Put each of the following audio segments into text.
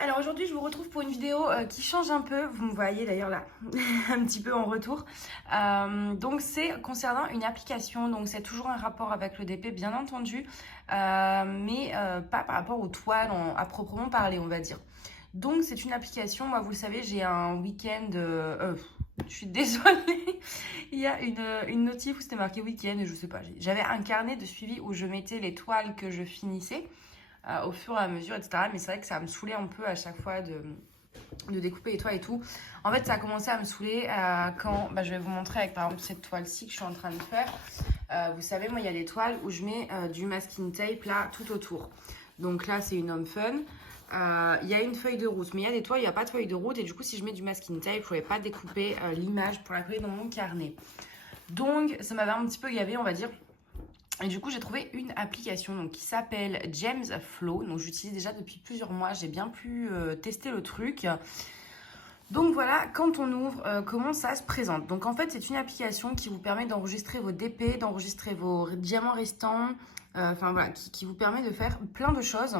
Alors aujourd'hui je vous retrouve pour une vidéo qui change un peu, vous me voyez d'ailleurs là un petit peu en retour. Donc c'est concernant une application, donc c'est toujours un rapport avec le DP bien entendu, mais pas par rapport aux toiles à proprement parler on va dire. Donc c'est une application, moi vous le savez j'ai un week-end, je suis désolée, il y a une notif où c'était marqué week-end, je sais pas, j'avais un carnet de suivi où je mettais les toiles que je finissais au fur et à mesure, etc. Mais c'est vrai que ça me saoulait un peu à chaque fois de découper les toiles et tout. En fait, ça a commencé à me saouler quand, je vais vous montrer avec par exemple cette toile-ci que je suis en train de faire. Vous savez, moi, il y a des toiles où je mets du masking tape là tout autour. Donc là, c'est une homme fun. Il y a une feuille de route, mais il y a des toiles, il n'y a pas de feuille de route. Et du coup, si je mets du masking tape, je ne pouvais pas découper l'image pour la coller dans mon carnet. Donc, ça m'avait un petit peu gavé, on va dire. Et du coup, j'ai trouvé une application donc, qui s'appelle James Flow. Donc, j'utilise déjà depuis plusieurs mois. J'ai bien pu tester le truc. Donc voilà, quand on ouvre, comment ça se présente. Donc en fait, c'est une application qui vous permet d'enregistrer vos DP, d'enregistrer vos diamants restants. Enfin voilà, qui vous permet de faire plein de choses.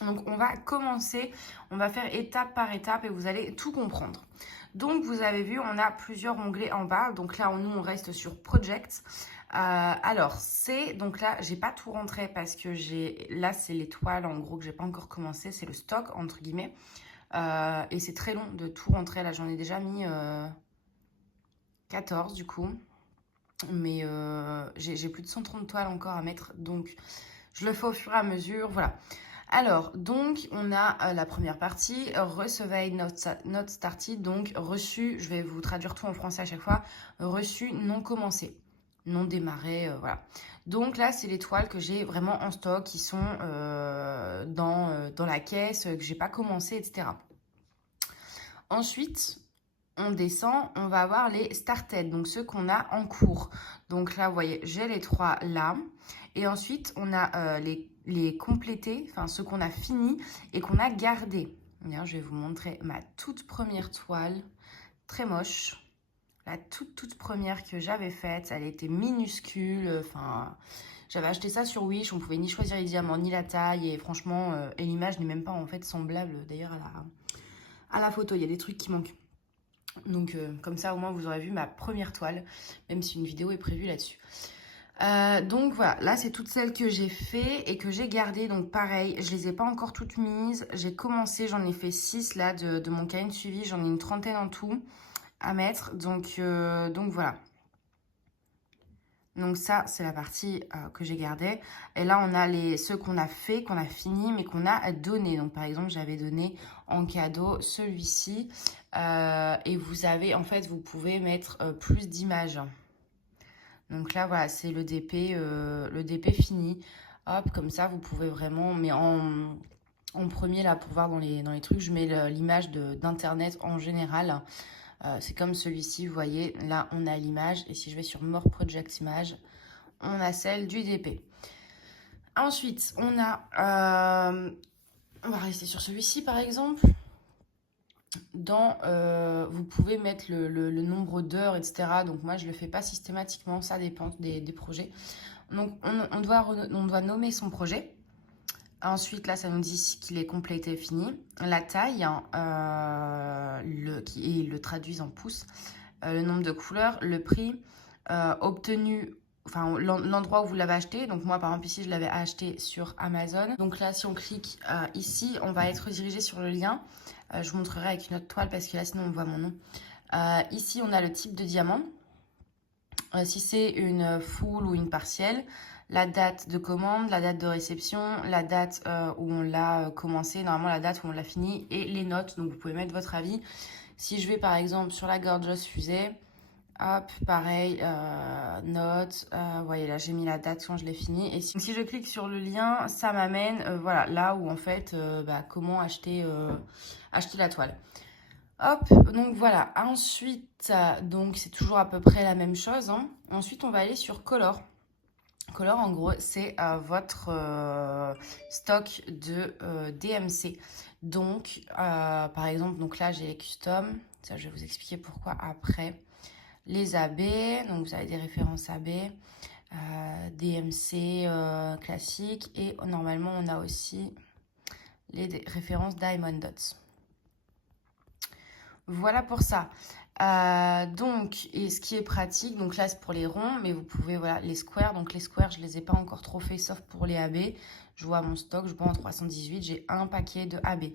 Donc on va commencer, on va faire étape par étape et vous allez tout comprendre. Donc vous avez vu, on a plusieurs onglets en bas. Donc là, nous, on reste sur Project. Alors, donc là, j'ai pas tout rentré parce que là, c'est l'étoile en gros que j'ai pas encore commencé. C'est le stock, entre guillemets. Et c'est très long de tout rentrer. Là, j'en ai déjà mis 14 du coup. Mais j'ai plus de 130 toiles encore à mettre. Donc, je le fais au fur et à mesure. Voilà. Alors, donc, on a la première partie, recevez not started, donc reçu, je vais vous traduire tout en français à chaque fois, reçu non commencé, non démarré, voilà. Donc là, c'est les toiles que j'ai vraiment en stock, qui sont dans la caisse, que j'ai pas commencé, etc. Ensuite, on descend, on va avoir les started, donc ceux qu'on a en cours. Donc là, vous voyez, j'ai les trois là. Et ensuite, on a les complétés, enfin ceux qu'on a finis et qu'on a gardés. D'ailleurs, je vais vous montrer ma toute première toile, très moche. La toute première que j'avais faite, elle était minuscule. Enfin, j'avais acheté ça sur Wish, on pouvait ni choisir les diamants ni la taille. Et franchement, et l'image n'est même pas en fait semblable d'ailleurs à la photo. Il y a des trucs qui manquent. Donc comme ça au moins vous aurez vu ma première toile, même si une vidéo est prévue là-dessus. Donc voilà, là c'est toutes celles que j'ai fait et que j'ai gardées. Donc pareil, je les ai pas encore toutes mises. J'ai commencé, j'en ai fait 6 là de mon cahier de suivi. J'en ai une trentaine en tout à mettre. Donc voilà. Donc ça, c'est la partie que j'ai gardée. Et là, on a ceux qu'on a fait, qu'on a fini, mais qu'on a donné. Donc par exemple, j'avais donné en cadeau celui-ci. Et vous avez, en fait, vous pouvez mettre plus d'images. Donc là, voilà, c'est le DP fini. Hop, comme ça, vous pouvez vraiment... Mais en premier, là, pour voir dans les trucs, je mets l'image d'Internet en général. C'est comme celui-ci, vous voyez, là on a l'image et si je vais sur More Project Image, on a celle du DP. Ensuite, on va rester sur celui-ci par exemple. Vous pouvez mettre le nombre d'heures, etc. Donc moi je le fais pas systématiquement, ça dépend des projets. Donc on doit nommer son projet. Ensuite, là, ça nous dit qu'il est complété, fini. La taille, qui le traduisent en pouces, le nombre de couleurs, le prix, obtenu, enfin l'endroit où vous l'avez acheté. Donc moi, par exemple, ici, je l'avais acheté sur Amazon. Donc là, si on clique ici, on va être redirigé sur le lien. Je vous montrerai avec une autre toile parce que là, sinon, on voit mon nom. Ici, on a le type de diamant. Si c'est une full ou une partielle, la date de commande, la date de réception, la date où on l'a commencé, normalement la date où on l'a fini, et les notes. Donc vous pouvez mettre votre avis. Si je vais par exemple sur la Gorgeous Fusée, hop, pareil, notes, vous voyez là j'ai mis la date quand je l'ai fini. Et si je clique sur le lien, ça m'amène voilà, là où en fait, comment acheter la toile. Hop, donc voilà. Ensuite, donc c'est toujours à peu près la même chose, hein. Ensuite, on va aller sur Color. Color, en gros, c'est votre stock de DMC. Donc, par exemple, donc là, j'ai les custom. Ça, je vais vous expliquer pourquoi après. Les AB, donc vous avez des références AB, DMC classique. Et normalement, on a aussi les références Diamond Dots. Voilà pour ça. Donc, et ce qui est pratique, donc là c'est pour les ronds, mais vous pouvez, voilà, les squares. Donc les squares, je les ai pas encore trop fait, sauf pour les AB. Je vois mon stock, je vois en 318, j'ai un paquet de AB.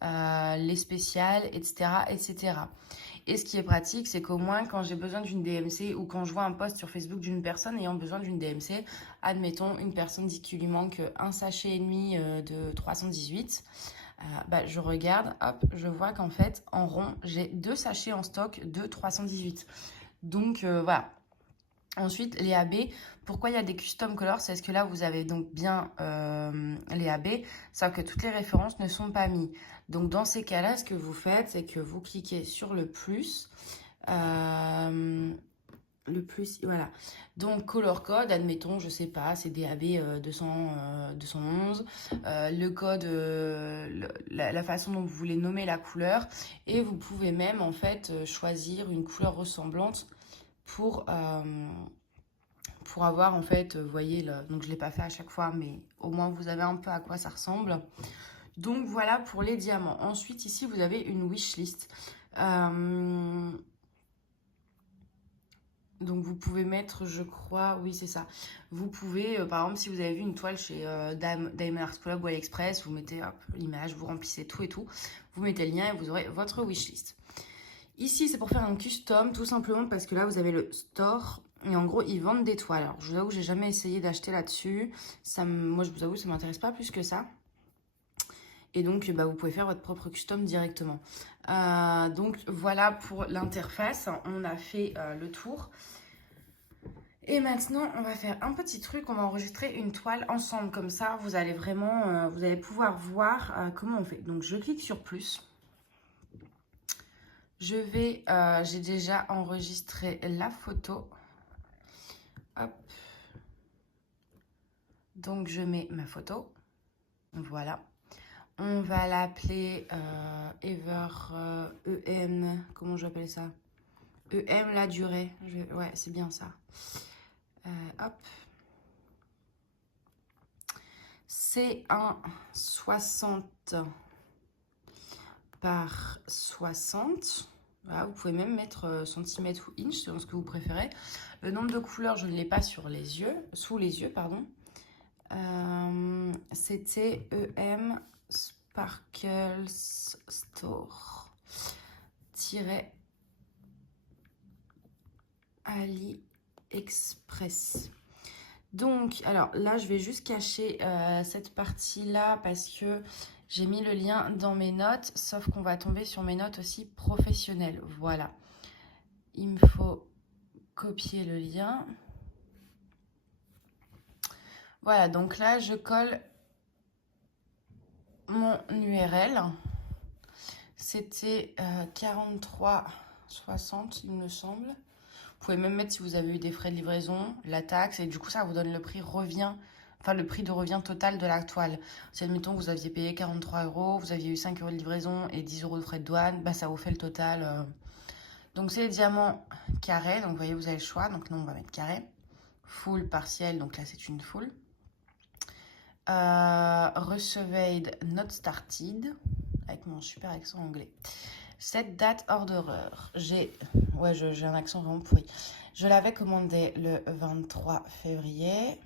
Les spéciales, etc., etc. Et ce qui est pratique, c'est qu'au moins quand j'ai besoin d'une DMC ou quand je vois un post sur Facebook d'une personne ayant besoin d'une DMC, admettons une personne dit qu'il lui manque un sachet et demi de 318, je regarde, hop, je vois qu'en fait, en rond, j'ai 2 sachets en stock de 318. Donc voilà. Ensuite, les AB, pourquoi il y a des custom colors? C'est parce que là, vous avez donc bien les AB, sauf que toutes les références ne sont pas mises. Donc, dans ces cas-là, ce que vous faites, c'est que vous cliquez sur le plus. Le plus, voilà. Donc, color code, admettons, je sais pas, c'est DAB 211. Le code, la façon dont vous voulez nommer la couleur. Et vous pouvez même, en fait, choisir une couleur ressemblante pour avoir, en fait, vous voyez, donc je ne l'ai pas fait à chaque fois, mais au moins vous avez un peu à quoi ça ressemble. Donc, voilà pour les diamants. Ensuite, ici, vous avez une wishlist. Donc vous pouvez mettre, je crois, oui c'est ça. Vous pouvez, par exemple, si vous avez vu une toile chez Diamond Art Club ou AliExpress, vous mettez l'image, vous remplissez tout et tout. Vous mettez le lien et vous aurez votre wishlist. Ici, c'est pour faire un custom, tout simplement parce que là, vous avez le store. Et en gros, ils vendent des toiles. Alors, je vous avoue, j'ai jamais essayé d'acheter là-dessus. Moi, je vous avoue, ça m'intéresse pas plus que ça. Et donc, vous pouvez faire votre propre custom directement. Donc, voilà pour l'interface. On a fait le tour. Et maintenant, on va faire un petit truc. On va enregistrer une toile ensemble. Comme ça, vous allez vraiment, vous allez pouvoir voir comment on fait. Donc, je clique sur plus. J'ai déjà enregistré la photo. Hop. Donc, je mets ma photo. Voilà. On va l'appeler EM. Comment j'appelle ça? EM la durée. Ouais, c'est bien ça. Hop. C'est un 60 par 60. Voilà, vous pouvez même mettre centimètres ou inch selon ce que vous préférez. Le nombre de couleurs, je ne l'ai pas sous les yeux, pardon. C'était EM Sparkles Store AliExpress. Donc, alors là, je vais juste cacher cette partie-là parce que j'ai mis le lien dans mes notes, sauf qu'on va tomber sur mes notes aussi professionnelles. Voilà. Il me faut copier le lien. Voilà, donc là, je colle mon URL. C'était 43,60, il me semble. Vous pouvez même mettre si vous avez eu des frais de livraison, la taxe, et du coup, ça vous donne le prix le prix de revient total de la toile. Si admettons vous aviez payé 43 €, vous aviez eu 5 € de livraison et 10 € de frais de douane, ça vous fait le total. Donc c'est les diamants carrés, donc vous voyez, vous avez le choix. Donc nous, on va mettre carré. Full, partiel, donc là c'est une full. Received, not started, avec mon super accent anglais. Cette date orderer, j'ai un accent vraiment pourri. Je l'avais commandé le 23 février.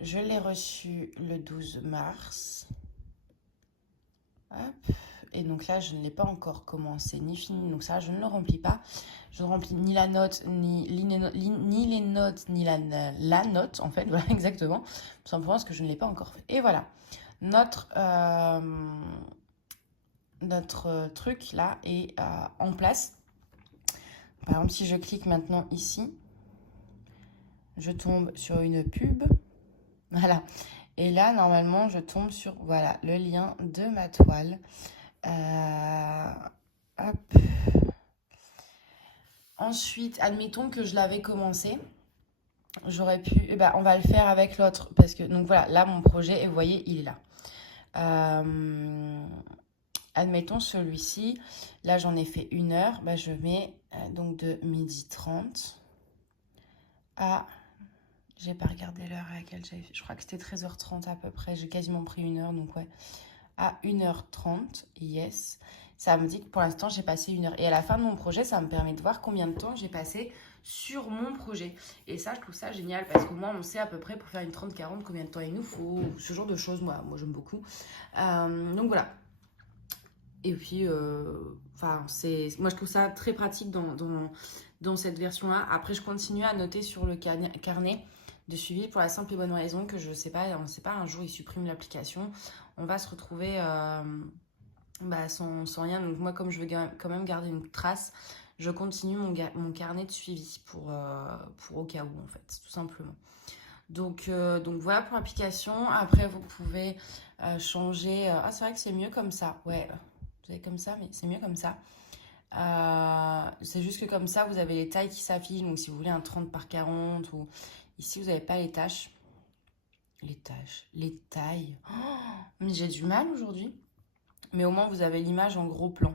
Je l'ai reçu le 12 mars. Hop. Et donc là, je ne l'ai pas encore commencé ni fini. Donc ça, je ne le remplis pas. Je ne remplis ni la note, ni les notes, ni la note, en fait. Voilà, exactement. Tout simplement parce que je ne l'ai pas encore fait. Et voilà. Notre truc là est en place. Par exemple, si je clique maintenant ici, je tombe sur une pub. Voilà. Et là, normalement, je tombe sur voilà, le lien de ma toile. Hop. Ensuite, admettons que je l'avais commencé. J'aurais pu... on va le faire avec l'autre. Parce que, donc voilà, là, mon projet, et vous voyez, il est là. Admettons celui-ci. Là, j'en ai fait 1 heure. Je mets donc de 12h30 à... J'ai pas regardé l'heure à laquelle j'avais fait. Je crois que c'était 13h30 à peu près. J'ai quasiment pris 1 heure, donc ouais. à 1h30. Yes. Ça me dit que pour l'instant, j'ai passé 1 heure. Et à la fin de mon projet, ça me permet de voir combien de temps j'ai passé sur mon projet. Et ça, je trouve ça génial parce qu'au moins, on sait à peu près pour faire une 30-40 combien de temps il nous faut. Ce genre de choses, moi j'aime beaucoup. Donc voilà. Et puis, enfin, moi, je trouve ça très pratique dans cette version-là. Après, je continue à noter sur le carnet de suivi pour la simple et bonne raison que je sais pas, on ne sait pas, un jour, ils suppriment l'application. On va se retrouver sans rien. Donc moi, comme je veux quand même garder une trace, je continue mon carnet de suivi pour au cas où, en fait, tout simplement. Donc voilà pour l'application. Après, vous pouvez changer. Ah, c'est vrai que c'est mieux comme ça. Ouais, vous avez comme ça, mais c'est mieux comme ça. C'est juste que comme ça, vous avez les tailles qui s'affichent. Donc si vous voulez un 30 par 40 ou ici, vous n'avez pas les tâches. Les tailles. Oh, mais j'ai du mal aujourd'hui. Mais au moins, vous avez l'image en gros plan.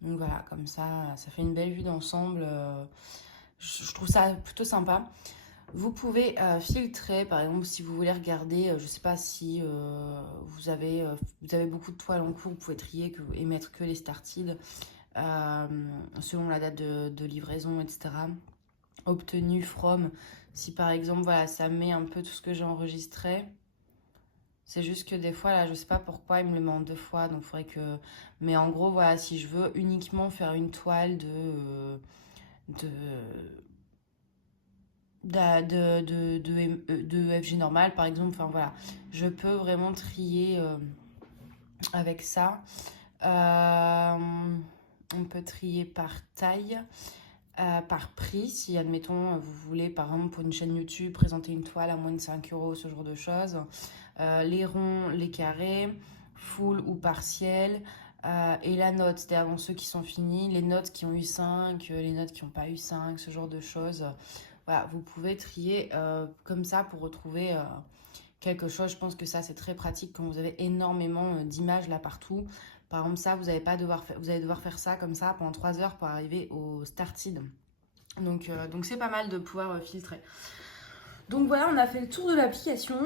Donc voilà, comme ça fait une belle vue d'ensemble. Je trouve ça plutôt sympa. Vous pouvez filtrer, par exemple, si vous voulez regarder, je sais pas si vous avez beaucoup de toiles en cours, vous pouvez trier et mettre que les started selon la date de livraison, etc. Obtenu from, si par exemple, voilà, ça met un peu tout ce que j'ai enregistré. C'est juste que des fois, là, je sais pas pourquoi il me le met en 2 fois, donc il faudrait que... Mais en gros, voilà, si je veux uniquement faire une toile de FG normal par exemple, enfin voilà, je peux vraiment trier avec ça. On peut trier par taille, par prix, si admettons vous voulez par exemple pour une chaîne YouTube présenter une toile à moins de 5 euros, ce genre de choses. Les ronds, les carrés, full ou partiel. Et la note, c'est-à-dire dans ceux qui sont finis, les notes qui ont eu 5, les notes qui n'ont pas eu 5, ce genre de choses. Voilà, vous pouvez trier comme ça pour retrouver quelque chose. Je pense que ça, c'est très pratique quand vous avez énormément d'images là partout. Par exemple, ça, vous allez devoir faire ça comme ça pendant 3 heures pour arriver au started. Donc c'est pas mal de pouvoir filtrer. Donc voilà, on a fait le tour de l'application.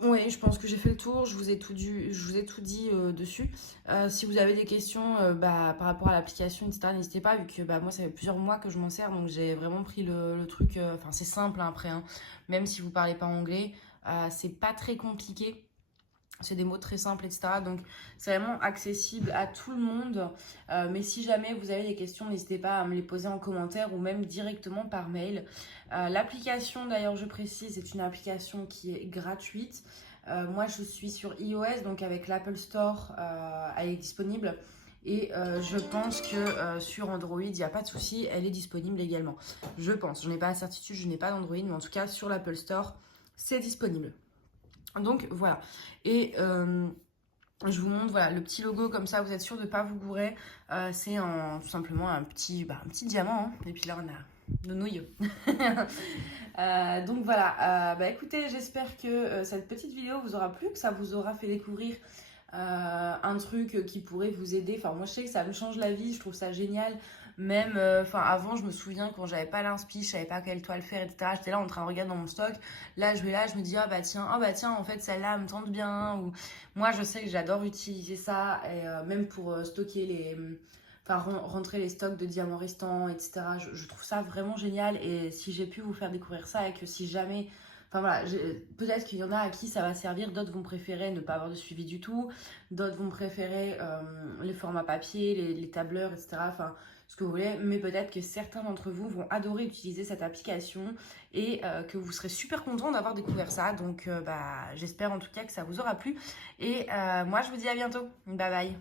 Oui, je pense que j'ai fait le tour, je vous ai tout dit dessus. Si vous avez des questions par rapport à l'application, etc., n'hésitez pas, vu que moi, ça fait plusieurs mois que je m'en sers, donc j'ai vraiment pris le truc. Enfin, c'est simple hein, après, hein. Même si vous parlez pas anglais, c'est pas très compliqué. C'est des mots très simples, etc. Donc, c'est vraiment accessible à tout le monde. Mais si jamais vous avez des questions, n'hésitez pas à me les poser en commentaire ou même directement par mail. L'application, d'ailleurs, je précise, c'est une application qui est gratuite. Moi, je suis sur iOS, donc avec l'Apple Store, elle est disponible. Et je pense que sur Android, il n'y a pas de souci, elle est disponible également. Je pense, je n'ai pas la certitude, je n'ai pas d'Android, mais en tout cas, sur l'Apple Store, c'est disponible. Donc voilà, et je vous montre voilà, le petit logo comme ça, vous êtes sûr de ne pas vous gourer. C'est tout simplement un petit diamant, hein. Et puis là on a nos nouilles. Donc voilà, écoutez, j'espère que cette petite vidéo vous aura plu, que ça vous aura fait découvrir un truc qui pourrait vous aider. Enfin moi je sais que ça me change la vie, je trouve ça génial. Même, avant, je me souviens quand j'avais pas l'inspi, je savais pas quelle toile faire, etc. J'étais là en train de regarder dans mon stock. Là, je me dis, tiens, en fait, celle-là me tente bien. Ou moi, je sais que j'adore utiliser ça, et même pour stocker rentrer les stocks de diamants restants, etc. Je trouve ça vraiment génial. Et si j'ai pu vous faire découvrir ça, et que si jamais. Enfin voilà, peut-être qu'il y en a à qui ça va servir, d'autres vont préférer ne pas avoir de suivi du tout, d'autres vont préférer les formats papier, les tableurs, etc. Enfin, ce que vous voulez, mais peut-être que certains d'entre vous vont adorer utiliser cette application et que vous serez super contents d'avoir découvert ça. Donc j'espère en tout cas que ça vous aura plu et moi je vous dis à bientôt. Bye bye.